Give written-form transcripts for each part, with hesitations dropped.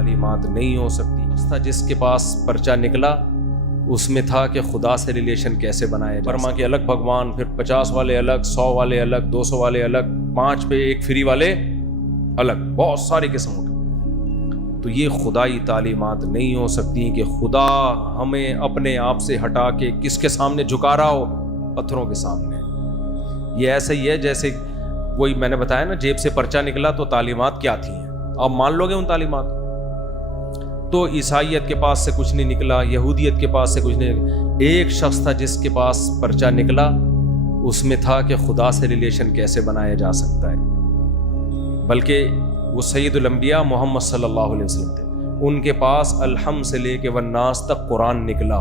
تعلیمات نہیں ہو سکتی تھا جس کے پاس پرچہ نکلا اس میں تھا کہ خدا سے ریلیشن کیسے بنائے، برما کے الگ بھگوان، پھر 50 والے الگ، 100 والے الگ، 200 والے الگ، 5 پہ ایک فری والے الگ، بہت ساری قسموں کے۔ تو یہ خدائی تعلیمات نہیں ہو سکتی کہ خدا ہمیں اپنے آپ سے ہٹا کے کس کے سامنے جھکا رہا ہو، پتھروں کے سامنے۔ یہ ایسا ہی ہے جیسے وہی میں نے بتایا نا، جیب سے پرچہ نکلا تو تعلیمات کیا تھیں، آپ مان لو گے ان تعلیمات؟ تو عیسائیت کے پاس سے کچھ نہیں نکلا، یہودیت کے پاس سے کچھ نہیں نکلا، ایک شخص تھا جس کے پاس پرچہ نکلا، اس میں تھا کہ خدا سے ریلیشن کیسے بنایا جا سکتا ہے۔ بلکہ وہ سید الانبیاء محمد صلی اللہ علیہ وسلم تھے، ان کے پاس الحمد سے لے کے والناس تک قرآن نکلا،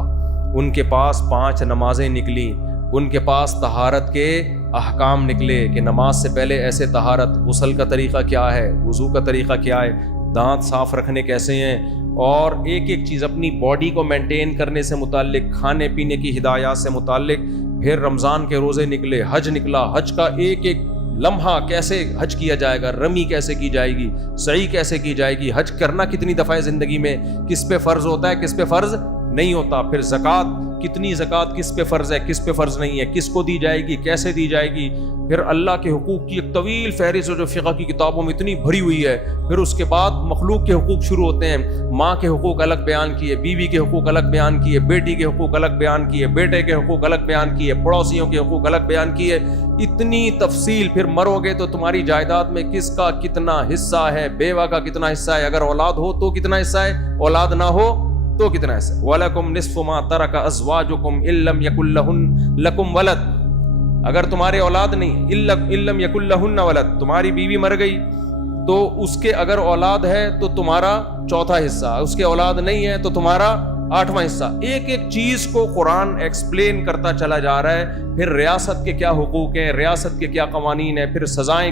ان کے پاس 5 نمازیں نکلی، ان کے پاس طہارت کے احکام نکلے کہ نماز سے پہلے ایسے طہارت، غسل کا طریقہ کیا ہے، وضو کا طریقہ کیا ہے، دانت صاف رکھنے کیسے ہیں، اور ایک ایک چیز اپنی باڈی کو مینٹین کرنے سے متعلق، کھانے پینے کی ہدایات سے متعلق۔ پھر رمضان کے روزے نکلے، حج نکلا، حج کا ایک ایک لمحہ کیسے حج کیا جائے گا، رمی کیسے کی جائے گی، سعی کیسے کی جائے گی، حج کرنا کتنی دفعہ ہے زندگی میں، کس پہ فرض ہوتا ہے، کس پہ فرض نہیں ہوتا، پھر زکوٰۃ کتنی زکوٰۃ کس پہ فرض ہے، کس پہ فرض نہیں ہے، کس کو دی جائے گی، کیسے دی جائے گی، پھر اللہ کے حقوق کی ایک طویل فہرست جو فقہ کی کتابوں میں اتنی بھری ہوئی ہے۔ پھر اس کے بعد مخلوق کے حقوق شروع ہوتے ہیں، ماں کے حقوق الگ بیان کیے، بیوی کے حقوق الگ بیان کیے، بیٹی کے حقوق الگ بیان کیے، بیٹے کے حقوق الگ بیان کیے، پڑوسیوں کے حقوق الگ بیان کیے، اتنی تفصیل۔ پھر مرو گے تو تمہاری جائیداد میں کس کا کتنا حصہ ہے، بیوہ کا کتنا حصہ ہے، اگر اولاد ہو تو کتنا حصہ ہے، اولاد نہ ہو تو کتنا حصہ ہے۔ وَلَكُمْ نِصْفُ مَا تَرَكَ أَزْوَاجُكُمْ إِن لَّمْ يَكُن لَّكُمْ وَلَدٌ، اگر تمہارے اولاد نہیں، إِن لَّمْ يَكُن لَّهُنَّ وَلَدٌ، تمہاری بیوی مر گئی تو اس کے اگر اولاد ہے تو تمہارا 4تھا حصہ، اس کے اولاد نہیں ہے تو تمہارا 8واں حصہ۔ ایک ایک چیز کو قرآن ایکسپلین کرتا چلا جا رہا ہے۔ پھر ریاست کے کیا حقوق ہیں، ریاست کے کیا قوانین ہیں، پھر سزائیں